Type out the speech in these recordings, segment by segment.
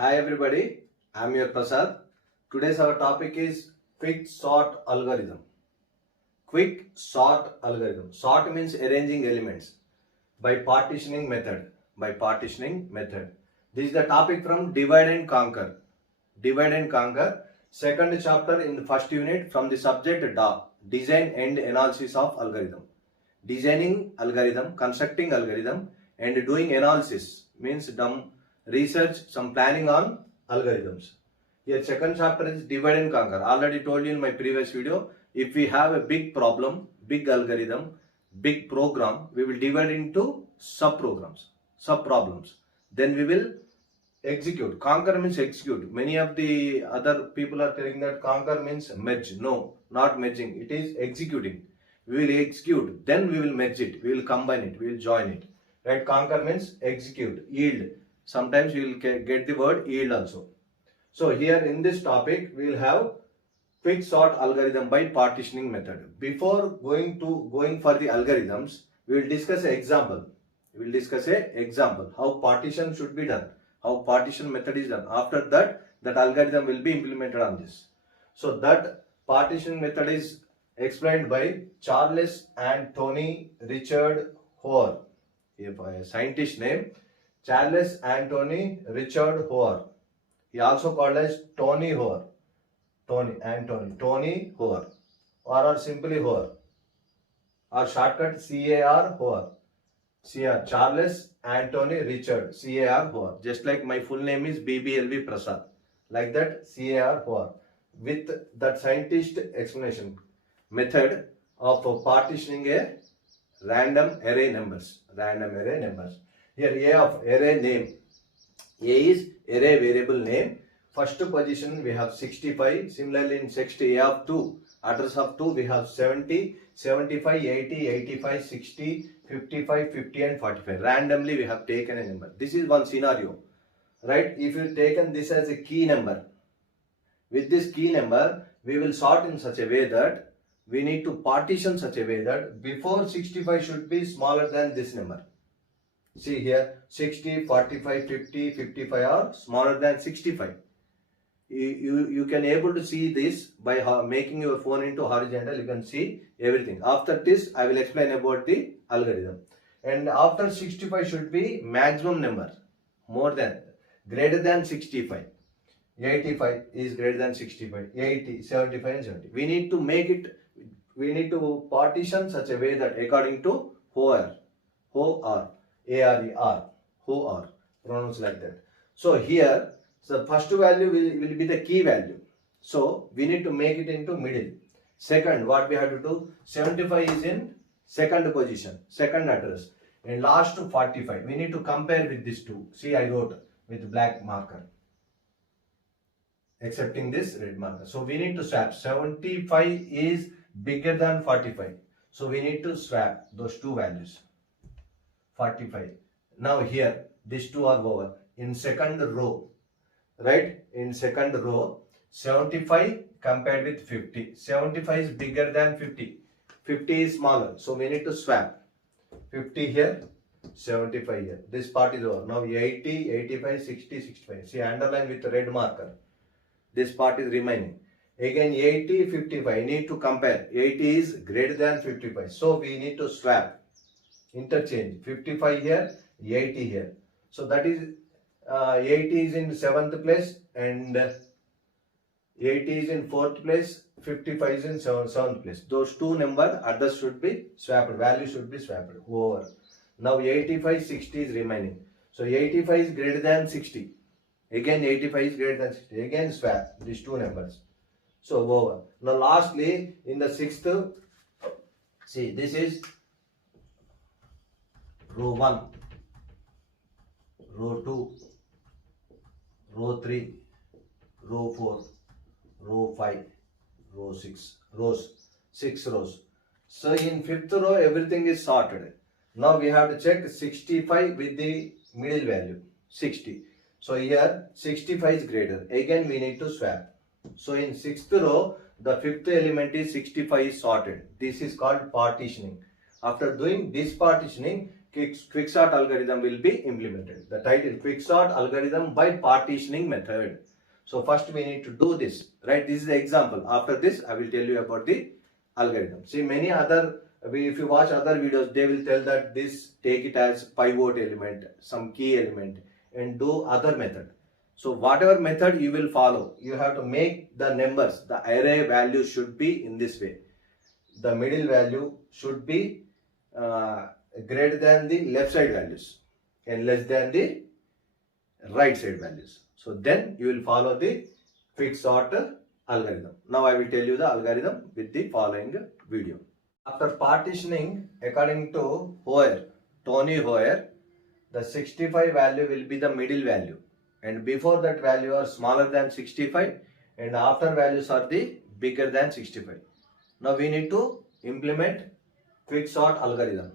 Hi everybody, I'm your Prasad. Today's our topic is quick sort algorithm. Quick sort algorithm. Sort means arranging elements by partitioning method. This is the topic from Divide and Conquer. Divide and Conquer. Second chapter in the first unit from the subject DA. Design and analysis of algorithm. Designing algorithm, constructing algorithm, and doing analysis means research, some planning on algorithms. Here second chapter is divide and conquer. Already told you in my previous video, if we have a big problem, big algorithm, big program, we will divide into sub-problems. Then we will execute. Conquer means execute. Many of the other people are telling that conquer means merge. No, not merging. It is executing. We will execute. Then we will merge it. We will combine it. We will join it. Right? Conquer means execute. Yield. Sometimes you will get the word yield also. So here in this topic, we will have quick sort algorithm by partitioning method. Before going for the algorithms, we will discuss an example. How partition should be done, how partition method is done. After that, that algorithm will be implemented on this. So that partition method is explained by Charles Anthony Richard Hoare. A scientist name Charles Anthony Richard Hoare. He also called as Tony Hoare. Tony Hoare, or simply Hoare, or shortcut CAR Hoare. Charles Anthony Richard CAR Hoare. Just like my full name is BBLV Prasad. Like that, CAR Hoare. With that scientist explanation method of partitioning a random array numbers. Here A of array name. A is array variable name. First position we have 65. Similarly in next A of 2, address of 2 we have 70, 75, 80, 85, 60, 55, 50 and 45. Randomly we have taken a number. This is one scenario. Right? If you taken this as a key number, with this key number we will sort in such a way that we need to partition such a way that before 65 should be smaller than this number. See here 60, 45, 50, 55 are smaller than 65. You can able to see this by making your phone into horizontal. You can see everything. After this I will explain about the algorithm. And after 65 should be maximum number, greater than 65. 85 is greater than 65. 80, 75 and 70. We need to partition such a way that according to Hoare, pronounced like that. So here, the first value will be the key value. So we need to make it into middle. Second, what we have to do, 75 is in second position, second address. And last 45, we need to compare with these two. See, I wrote with black marker, excepting this red marker. So we need to swap. 75 is bigger than 45. So we need to swap those two values. 45. Now here, these two are over. In second row, right? In second row, 75 compared with 50. 75 is bigger than 50. 50 is smaller. So we need to swap. 50 here, 75 here. This part is over. Now 80, 85, 60, 65. See, underline with red marker. This part is remaining. Again 80, 55. I need to compare. 80 is greater than 55. So we need to swap. Interchange. 55 here, 80 here. So that is 80 is in 7th place and 80 is in 4th place, 55 is in 7th place. Those two number address should be swapped, value should be swapped over. Now 85, 60 is remaining. So 85 is greater than 60. Again 85 is greater than 60. Again swap these two numbers. So over. Now lastly in the 6th, see this is row 1, row 2, row 3, row 4, row 5, row 6, six rows. So in 5th row everything is sorted. Now we have to check 65 with the middle value 60. So here 65 is greater. Again we need to swap. So in 6th row the 5th element is 65 is sorted. This is called partitioning. After doing this partitioning, quicksort algorithm will be implemented. The title, quicksort algorithm by partitioning method. So first we need to do this, right? This is the example. After this, I will tell you about the algorithm. See, many other, if you watch other videos, they will tell that this, take it as pivot element, some key element, and do other method. So whatever method you will follow, you have to make the numbers, the array value should be in this way. The middle value should be greater than the left side values and less than the right side values. So then you will follow the quicksort algorithm. Now I will tell you the algorithm with the following video. After partitioning, according to Tony Hoare, the 65 value will be the middle value, and before that value are smaller than 65 and after values are the bigger than 65. Now we need to implement quicksort algorithm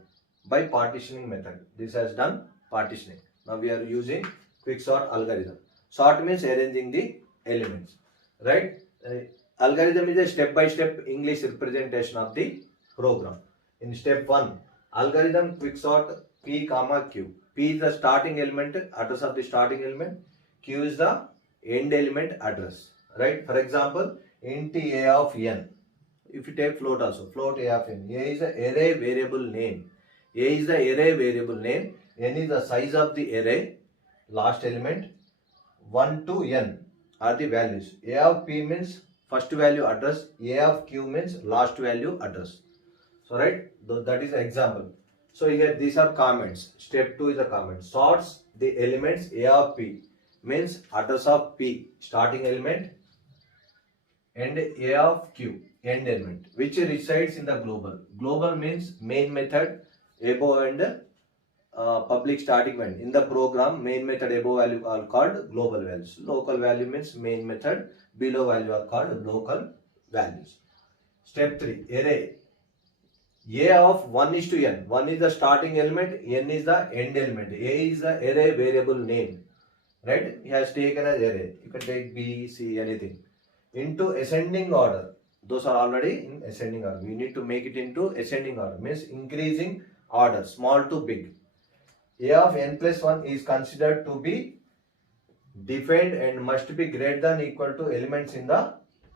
by partitioning method. This has done partitioning. Now we are using quicksort algorithm. Sort means arranging the elements, right? Algorithm is a step-by-step English representation of the program. In step 1, algorithm quicksort P comma Q. P is the starting element, address of the starting element. Q is the end element address, right? For example, int a of n. If you take float also, float a of n. A is the array variable name. A is the array variable name. N is the size of the array, last element. 1 to n are the values. A of P means first value address. A of Q means last value address. So right, that is an example. So here these are comments. Step 2 is a comment. Sorts the elements A of P means address of P, starting element, and A of Q, end element, which resides in the global. Global means main method above and public starting value. In the program, main method above value are called global values. Local value means main method, below value are called local values. Step 3, array. A of 1 is to n. 1 is the starting element, n is the end element. A is the array variable name. Right? He has taken as array. You can take B, C, anything. Into ascending order. Those are already in ascending order. We need to make it into ascending order. Means increasing order, small to big. A of n plus 1 is considered to be defined and must be greater than equal to elements in the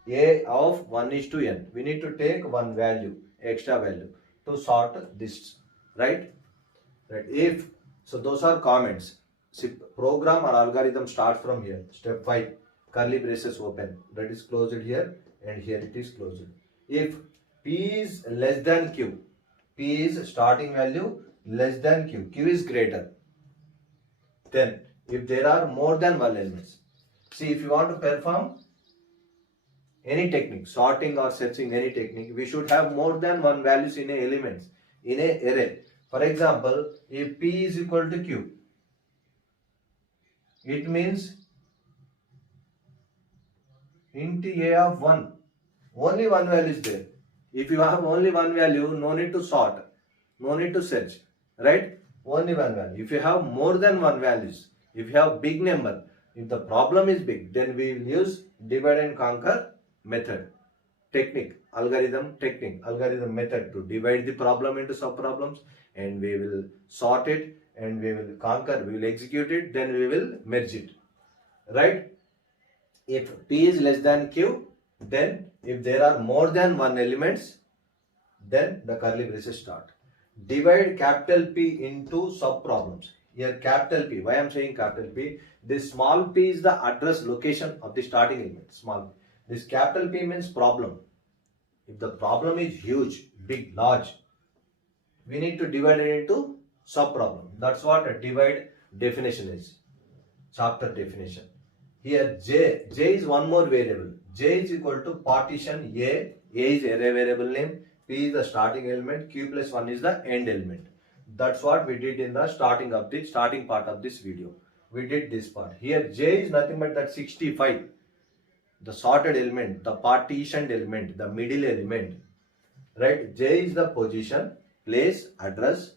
A of 1 is to n. We need to take one value, extra value, to sort this, right? Right. If so, those are comments. See, program or algorithm starts from here. Step 5, curly braces open. That is closed here, and here it is closed. If P is less than Q, P is starting value less than Q, Q is greater. Then, if there are more than one elements, see, if you want to perform any technique, sorting or searching any technique, we should have more than one values in a elements, in a array. For example, if P is equal to Q, it means int A of 1, only one value is there. If you have only one value, no need to sort, no need to search, right? Only one value. If you have more than one values, if you have big number, if the problem is big, then we will use divide and conquer method, technique, algorithm method to divide the problem into sub problems, and we will sort it, and we will conquer, we will execute it, then we will merge it, right? If P is less than Q, then if there are more than one elements, then the curly braces start. Divide capital P into sub problems. Here capital P, why I am saying capital P? This small p is the address location of the starting element, small p. This capital P means problem. If the problem is huge, big, large, we need to divide it into sub problem. That's what a divide definition is, chapter definition. Here J is one more variable. J is equal to partition A is array variable name, P is the starting element, Q plus 1 is the end element. That's what we did in the starting part of this video. We did this part. Here J is nothing but that 65. The sorted element, the partitioned element, the middle element, right? J is the position, place, address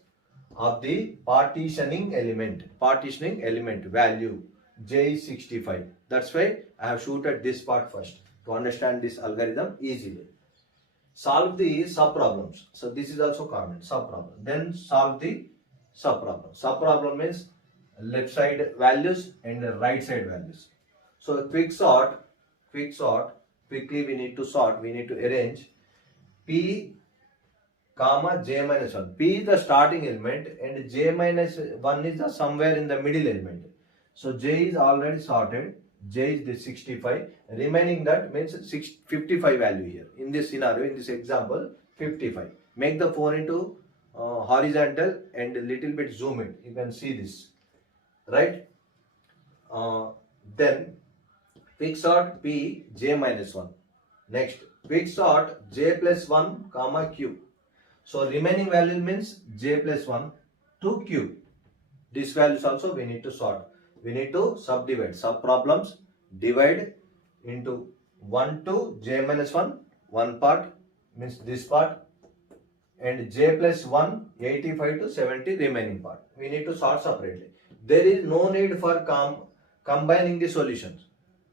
of the partitioning element value. J is 65. That's why I have shooted this part first to understand this algorithm easily. Solve the sub problems. So this is also common, sub problem. Then solve the subproblem. Subproblem means left side values and right side values. So quickly we need to sort, we need to arrange P comma j minus 1. P is the starting element and j minus 1 is the somewhere in the middle element. So j is already sorted. J is the 65. Remaining that means 55 value here. In this scenario, in this example, 55. Make the phone into horizontal and a little bit zoom in. You can see this. Right? Then quick sort P j minus 1. Next, quick sort j plus 1 comma q. So remaining value means j plus 1 to q. These values also we need to sort. We need to subdivide. Subproblems divide into 1 to j minus 1. One part means this part. And j plus 1, 85 to 70 remaining part. We need to sort separately. There is no need for combining the solutions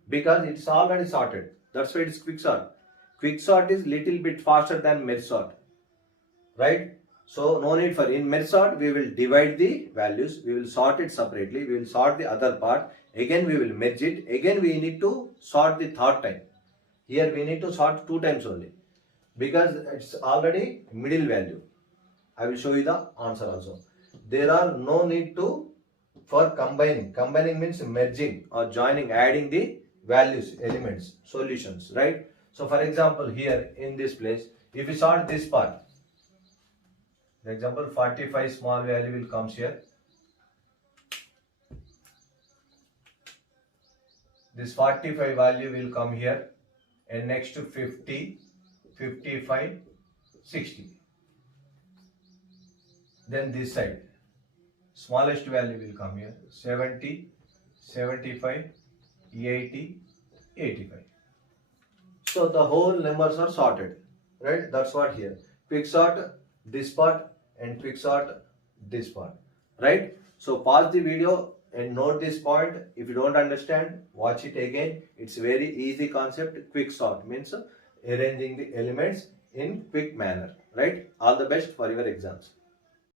because it's already sorted. That's why it's quick sort. Quick sort is little bit faster than merge sort. Right? So no need for in merge sort we will divide the values, we will sort it separately, we will sort the other part, again we will merge it, again we need to sort the third time. Here we need to sort 2 times only because it's already middle value. I will show you the answer also. There are no need to for combining. Combining means merging or joining, adding the values, elements, solutions, right? So for example here in this place, if we sort this part, for example 45 small value will comes here. This 45 value will come here and next to 50, 55, 60. Then this side, smallest value will come here 70, 75, 80, 85. So the whole numbers are sorted, right? That's what here. Quick sort this part and quick sort this part, right? So pause the video and note this point. If you don't understand, watch it again. It's very easy concept. Quick sort means arranging the elements in quick manner, right? All the best for your exams.